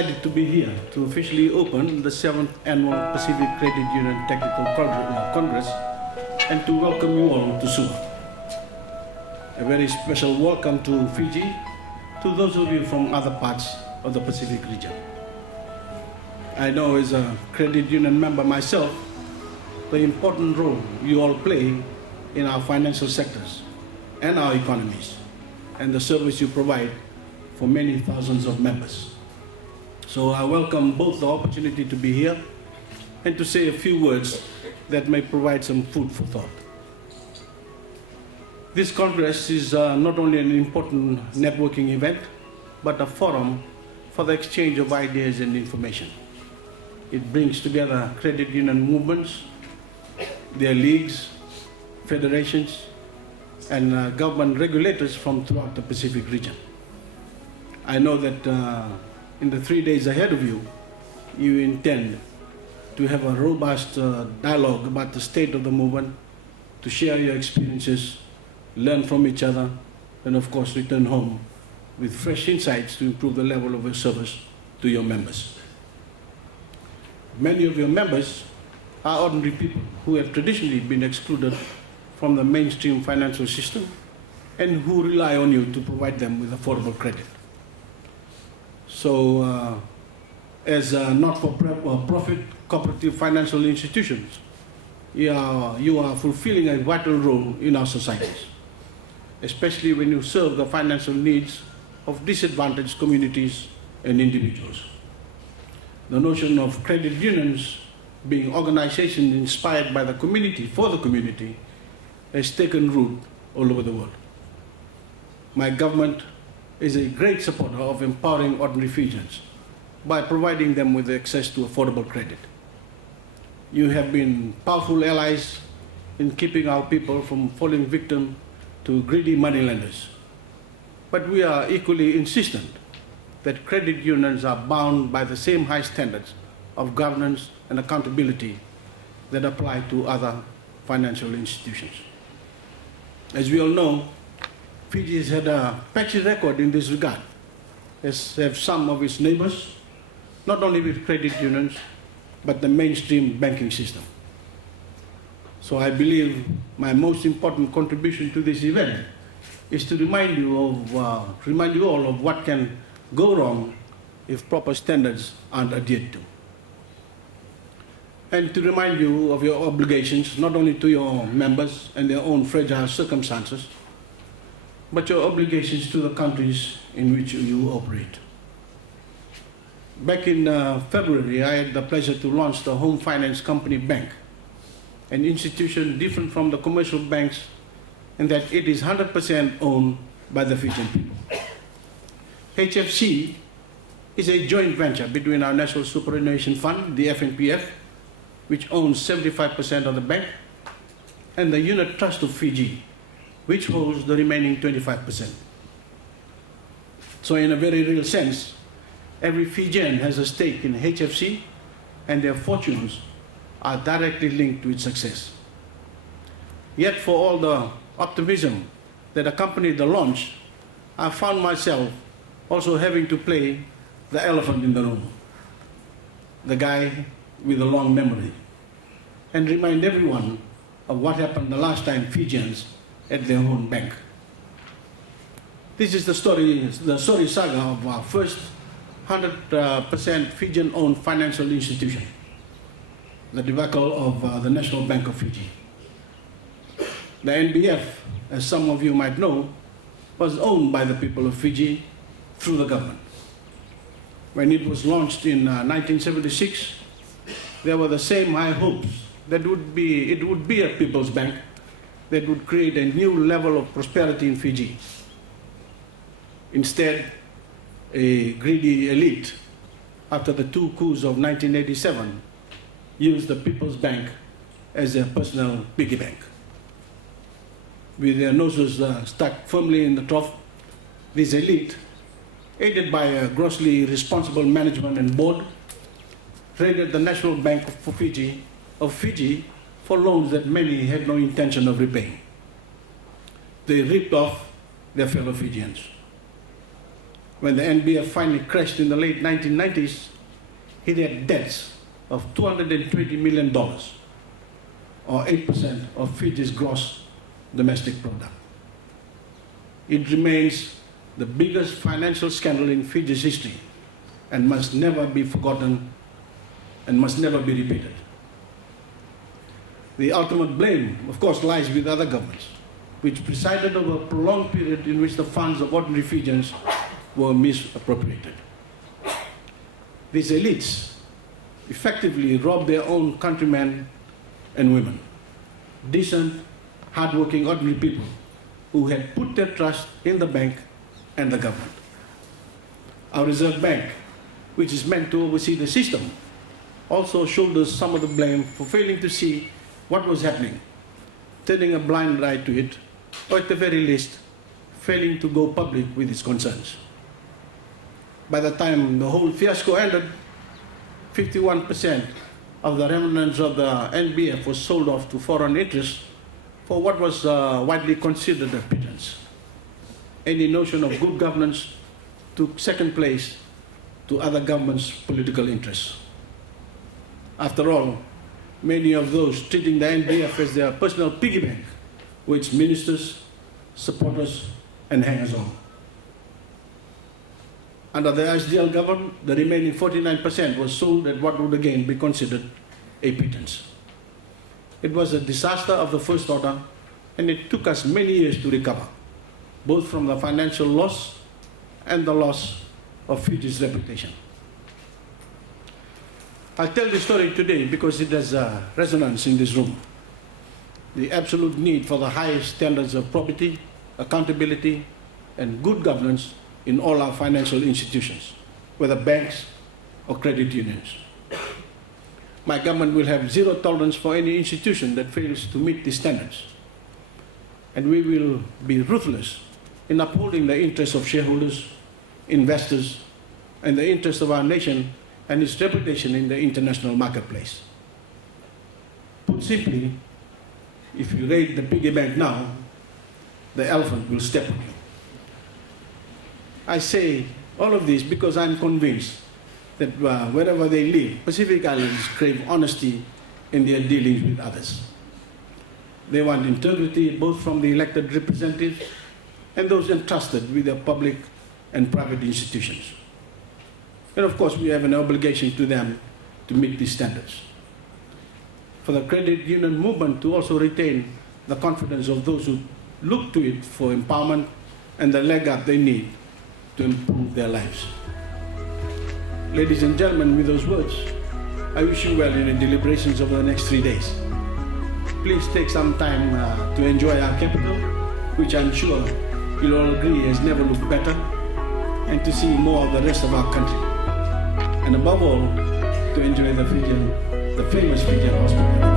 delighted to be here to officially open the 7th Annual Pacific Credit Union Technical Congress and to welcome you all to Suva. A very special welcome to Fiji, to those of you from other parts of the Pacific region. I know as a credit union member myself, the important role you all play in our financial sectors and our economies, and the service you provide for many thousands of members. So I welcome both the opportunity to be here and to say a few words that may provide some food for thought. This Congress is not only an important networking event, but a forum for the exchange of ideas and information. It brings together credit union movements, their leagues, federations, and government regulators from throughout the Pacific region. I know that in the 3 days ahead of you, you intend to have a robust dialogue about the state of the movement, to share your experiences, learn from each other, and of course return home with fresh insights to improve the level of your service to your members. Many of your members are ordinary people who have traditionally been excluded from the mainstream financial system and who rely on you to provide them with affordable credit. So, as not-for-profit cooperative financial institutions, you are fulfilling a vital role in our societies, especially when you serve the financial needs of disadvantaged communities and individuals. The notion of credit unions being organizations inspired by the community, for the community, has taken root all over the world. My government is a great supporter of empowering ordinary Fijians by providing them with access to affordable credit. You have been powerful allies in keeping our people from falling victim to greedy moneylenders. But we are equally insistent that credit unions are bound by the same high standards of governance and accountability that apply to other financial institutions. As we all know, Fiji has had a patchy record in this regard, as have some of its neighbors, not only with credit unions, but the mainstream banking system. So I believe my most important contribution to this event is to remind you all of what can go wrong if proper standards aren't adhered to. And to remind you of your obligations, not only to your members and their own fragile circumstances, but your obligations to the countries in which you operate. Back in February, I had the pleasure to launch the Home Finance Company Bank, an institution different from the commercial banks in that it is 100% owned by the Fijian people. HFC is a joint venture between our National Superannuation Fund, the FNPF, which owns 75% of the bank, and the Unit Trust of Fiji, which holds the remaining 25%. So in a very real sense, every Fijian has a stake in HFC, and their fortunes are directly linked to its success. Yet for all the optimism that accompanied the launch, I found myself also having to play the elephant in the room, the guy with a long memory, and remind everyone of what happened the last time Fijians at their own bank. This is the story saga of our first 100% Fijian-owned financial institution, the debacle of the National Bank of Fiji. The NBF, as some of you might know, was owned by the people of Fiji through the government. When it was launched in 1976, there were the same high hopes that it would be a people's bank that would create a new level of prosperity in Fiji. Instead, a greedy elite, after the two coups of 1987, used the People's Bank as their personal piggy bank. With their noses stuck firmly in the trough, this elite, aided by a grossly irresponsible management and board, raided the National Bank of Fiji for loans that many had no intention of repaying. They ripped off their fellow Fijians. when the NBF finally crashed in the late 1990s, it had debts of $220 million, or 8% of Fiji's gross domestic product. It remains the biggest financial scandal in Fiji's history and must never be forgotten and must never be repeated. The ultimate blame, of course, lies with other governments, which presided over a prolonged period in which the funds of ordinary Fijians were misappropriated. These elites effectively robbed their own countrymen and women, decent, hardworking, ordinary people who had put their trust in the bank and the government. Our Reserve Bank, which is meant to oversee the system, also shoulders some of the blame for failing to see what was happening, turning a blind eye to it, or at the very least, failing to go public with its concerns. By the time the whole fiasco ended, 51% of the remnants of the NBF was sold off to foreign interests for what was widely considered a pittance. Any notion of good governance took second place to other governments' political interests. After all, many of those treating the NBF as their personal piggy bank were its ministers, supporters, and hangers-on. Under the SDL government, the remaining 49% was sold at what would again be considered a pittance. It was a disaster of the first order, and it took us many years to recover, both from the financial loss and the loss of Fiji's reputation. I tell this story today because it has resonance in this room. The absolute need for the highest standards of probity, accountability, and good governance in all our financial institutions, whether banks or credit unions. My government will have zero tolerance for any institution that fails to meet these standards. And we will be ruthless in upholding the interests of shareholders, investors, and the interests of our nation and its reputation in the international marketplace. Put simply, if you raid the piggy bank now, the elephant will step on you. I say all of this because I'm convinced that wherever they live, Pacific Islanders crave honesty in their dealings with others. They want integrity both from the elected representatives and those entrusted with their public and private institutions. And of course, we have an obligation to them to meet these standards. For the credit union movement to also retain the confidence of those who look to it for empowerment and the leg up they need to improve their lives. Ladies and gentlemen, with those words, I wish you well in the deliberations over the next 3 days. Please take some time to enjoy our capital, which I'm sure you'll all agree has never looked better, and to see more of the rest of our country. And above all, to enjoy the famous Fijian hospitality.